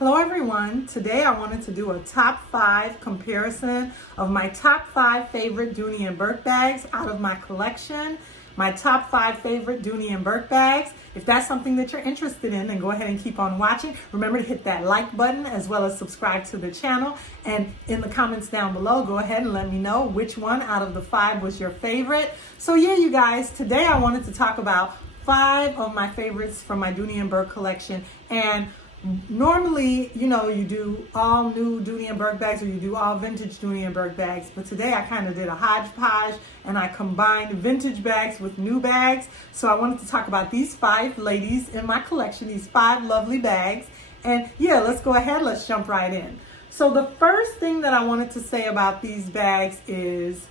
Hello everyone. Today I wanted to do a top 5 comparison of my top 5 favorite Dooney and Bourke bags out of my collection. My top 5 favorite Dooney and Bourke bags. If that's something that you're interested in, then go ahead and keep on watching. Remember to hit that like button as well as subscribe to the channel. And in the comments down below, go ahead and let me know which one out of the 5 was your favorite. So yeah, you guys, today I wanted to talk about 5 of my favorites from my Dooney and Bourke collection. And normally, you do all new Dooney and Bourke bags or you do all vintage Dooney and Bourke bags, but today I kind of did a hodgepodge and I combined vintage bags with new bags. So I wanted to talk about these 5 ladies in my collection, these 5 lovely bags. And yeah, let's go ahead, let's jump right in. So the first thing that I wanted to say about these bags is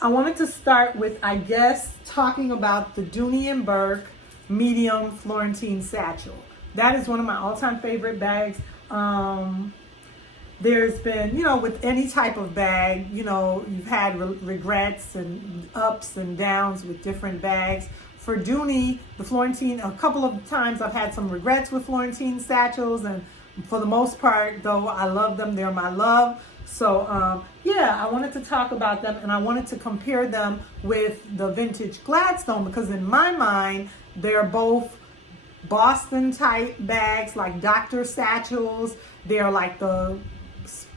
I wanted to start with, I guess, talking about the Dooney and Bourke medium Florentine Satchel. That is one of my all-time favorite bags. There's been, with any type of bag, you've had regrets and ups and downs with different bags. For Dooney, the Florentine, a couple of times I've had some regrets with Florentine satchels, and for the most part, though, I love them. They're my love. So, yeah, I wanted to talk about them, and I wanted to compare them with the vintage Gladstone because in my mind, they're both Boston type bags, like Dr. satchels. They're like the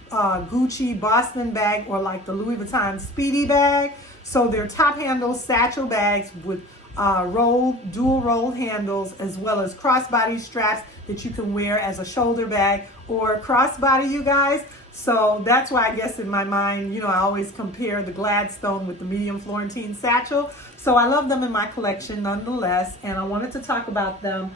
Gucci Boston bag or like the Louis Vuitton Speedy bag. So they're top handle satchel bags with dual roll handles, as well as crossbody straps that you can wear as a shoulder bag or crossbody, you guys. So that's why I guess in my mind, I always compare the Gladstone with the medium Florentine satchel. So I love them in my collection nonetheless, and I wanted to talk about them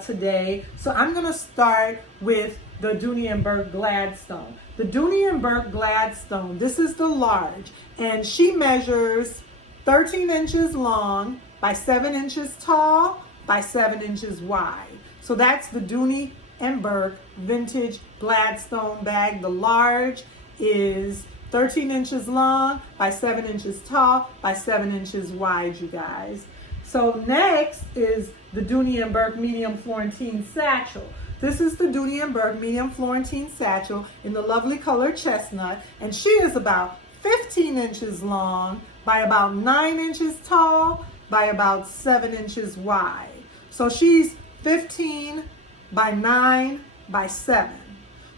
today. So I'm going to start with the Dooney and Bourke Gladstone. The Dooney and Bourke Gladstone, this is the large, and she measures 13 inches long by 7 inches tall by 7 inches wide. So that's the Dooney and Bourke vintage Gladstone bag. The large is 13 inches long by 7 inches tall by 7 inches wide, you guys. So next is the Dooney and Bourke medium Florentine Satchel. This is the Dooney and Bourke medium Florentine Satchel in the lovely color chestnut, and she is about 15 inches long by about 9 inches tall by about 7 inches wide. So she's 15 by 9 by 7.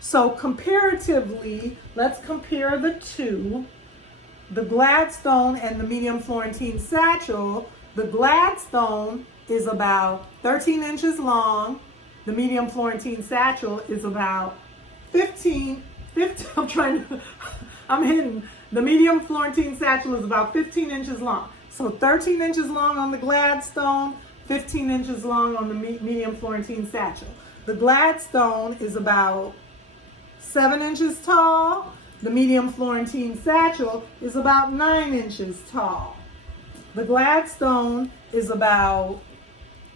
So comparatively, let's compare the two, the Gladstone and the medium Florentine Satchel. The Gladstone is about 13 inches long. The medium Florentine Satchel is about 15, I'm hidden. The medium Florentine Satchel is about 15 inches long. So 13 inches long on the Gladstone, 15 inches long on the medium Florentine Satchel. The Gladstone is about 7 inches tall. The medium Florentine Satchel is about 9 inches tall. The Gladstone is about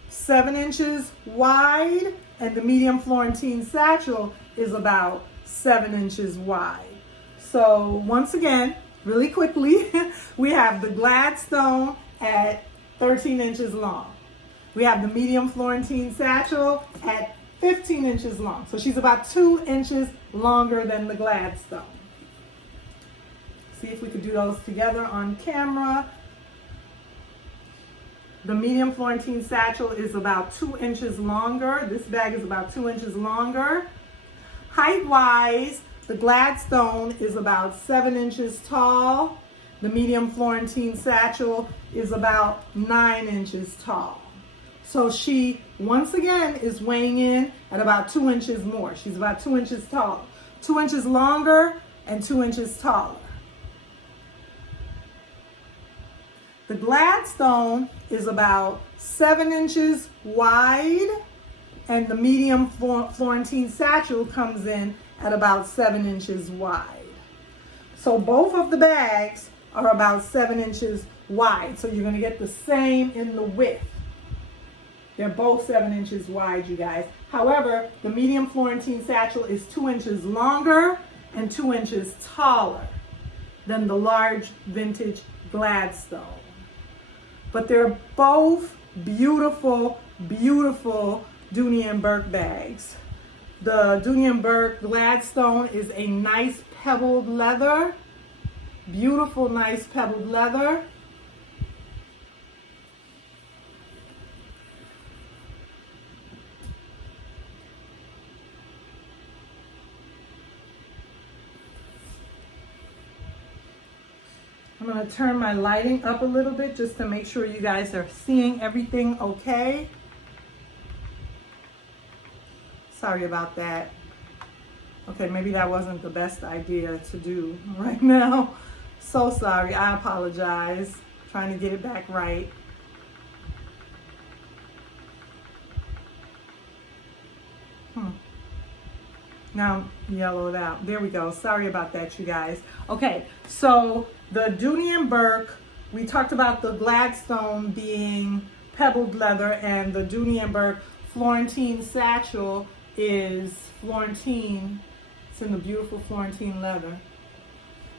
7 inches wide, and the medium Florentine Satchel is about 7 inches wide. So once again, really quickly, we have the Gladstone at 13 inches long. We have the medium Florentine Satchel at 15 inches long. So she's about 2 inches longer than the Gladstone. See if we could do those together on camera. The medium Florentine Satchel is about 2 inches longer. This bag is about 2 inches longer. Height-wise, the Gladstone is about 7 inches tall. The medium Florentine Satchel is about 9 inches tall. So she, once again, is weighing in at about 2 inches more. She's about 2 inches taller, 2 inches longer, and 2 inches taller. The Gladstone is about 7 inches wide, and the medium Florentine Satchel comes in at about 7 inches wide. So both of the bags are about 7 inches wide. So you're going to get the same in the width. They're both 7 inches wide, you guys. However, the medium Florentine Satchel is 2 inches longer and 2 inches taller than the large vintage Gladstone. But they're both beautiful, beautiful Dooney and Bourke bags. The Dooney and Bourke Gladstone is a nice pebbled leather. Beautiful, nice pebbled leather. I'm going to turn my lighting up a little bit just to make sure you guys are seeing everything okay. Sorry about that. Okay, maybe that wasn't the best idea to do right now. So sorry, I apologize. Trying to get it back right. Now I'm yellowed out. There we go. Sorry about that, you guys. Okay, so the Dooney and Bourke, we talked about the Gladstone being pebbled leather, and the Dooney and Bourke Florentine Satchel is Florentine. It's in the beautiful Florentine leather.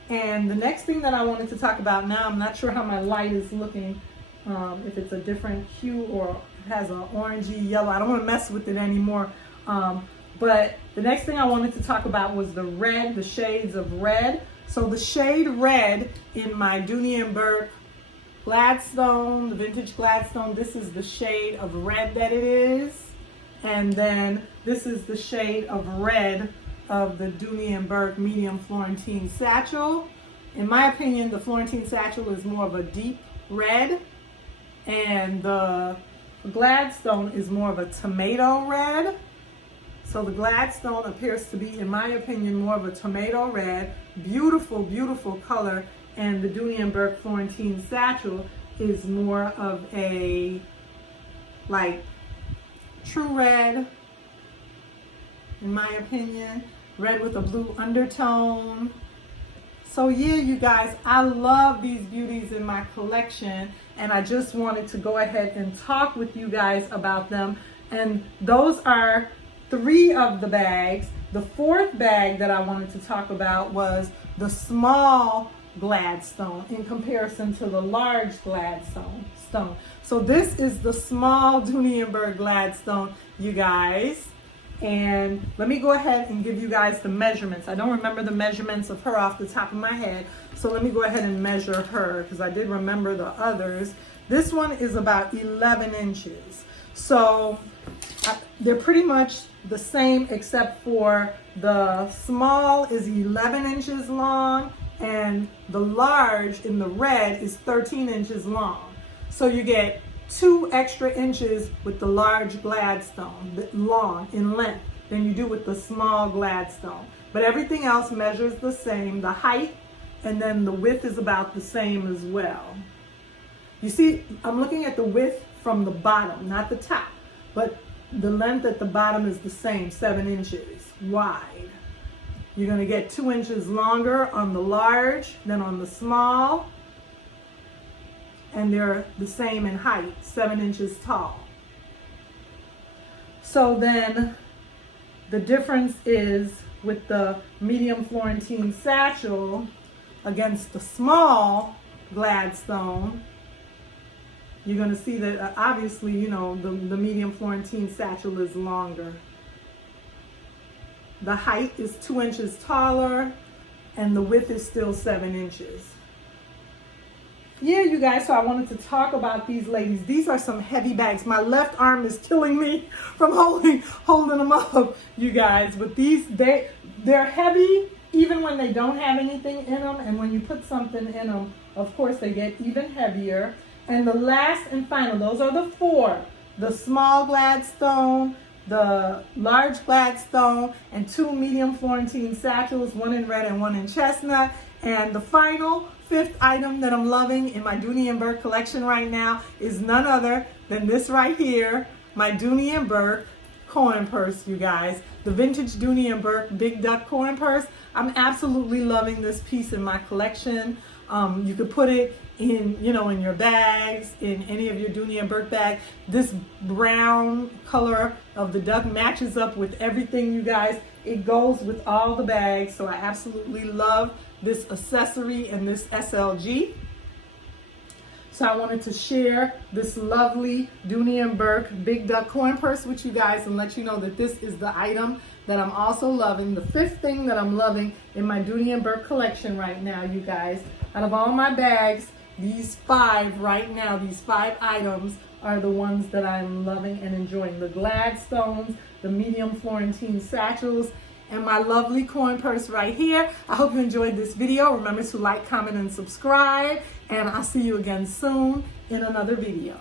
And the next thing that I wanted to talk about now, I'm not sure how my light is looking, if it's a different hue or has an orangey yellow. I don't want to mess with it anymore. But the next thing I wanted to talk about was the red, the shades of red. So the shade red in my Dooney and Bourke Gladstone, the vintage Gladstone, this is the shade of red that it is. And then this is the shade of red of the Dooney and Bourke medium Florentine Satchel. In my opinion, the Florentine Satchel is more of a deep red, and the Gladstone is more of a tomato red. So the Gladstone appears to be, in my opinion, more of a tomato red. Beautiful, beautiful color. And the Dooney and Bourke Florentine Satchel is more of a, like, true red, in my opinion. Red with a blue undertone. So yeah, you guys, I love these beauties in my collection, and I just wanted to go ahead and talk with you guys about them. And those are 3 of the bags. The 4th bag that I wanted to talk about was the small Gladstone in comparison to the large Gladstone. So this is the small Dooney and Bourke Gladstone, you guys. And let me go ahead and give you guys the measurements. I don't remember the measurements of her off the top of my head, so let me go ahead and measure her, because I did remember the others. This one is about 11 inches. So they're pretty much the same, except for the small is 11 inches long and the large in the red is 13 inches long. So you get 2 extra inches with the large Gladstone, long in length, than you do with the small Gladstone. But everything else measures the same. The height and then the width is about the same as well. You see, I'm looking at the width from the bottom, not the top, but the length at the bottom is the same, 7 inches wide. You're going to get 2 inches longer on the large than on the small. And they're the same in height, 7 inches tall. So then the difference is with the medium Florentine Satchel against the small Gladstone, you're going to see that obviously, you know, the medium Florentine Satchel is longer. The height is 2 inches taller and the width is still 7 inches. Yeah, you guys, so I wanted to talk about these ladies. These are some heavy bags. My left arm is killing me from holding them up, you guys. But these, they're heavy even when they don't have anything in them. And when you put something in them, of course, they get even heavier. And the last and final, those are the 4. The small Gladstone, the large Gladstone, and 2 medium Florentine Satchels, 1 in red and 1 in chestnut. And the final 5th item that I'm loving in my Dooney and Bourke collection right now is none other than this right here, my Dooney and Bourke coin purse, you guys. The vintage Dooney and Bourke Big Duck coin purse. I'm absolutely loving this piece in my collection. You could put it in, you know, in your bags, in any of your Dooney and Bourke bag. This brown color of the duck matches up with everything, you guys. It goes with all the bags, so I absolutely love this accessory and this SLG. So I wanted to share this lovely Dooney and Bourke Big Duck coin purse with you guys and let you know that this is the item that I'm also loving, the fifth thing that I'm loving in my Dooney and Bourke collection right now, you guys. Out of all my bags, these five right now, these five items are the ones that I'm loving and enjoying. The Gladstones, the medium Florentine satchels, and my lovely coin purse right here. I hope you enjoyed this video. Remember to like, comment, and subscribe. And I'll see you again soon in another video.